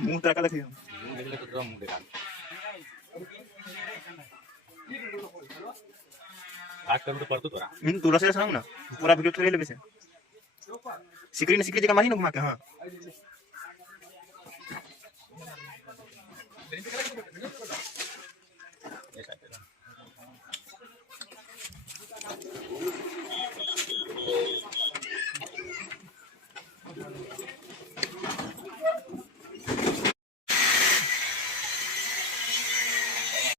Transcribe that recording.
मुंह तरह का देखिए आज करू तो पड़तो तोरा तुला से सांग ना पूरा वीडियो थोड़ी लेबे से सिकरी ने सिकरी जगह मारी ना घुमा के हां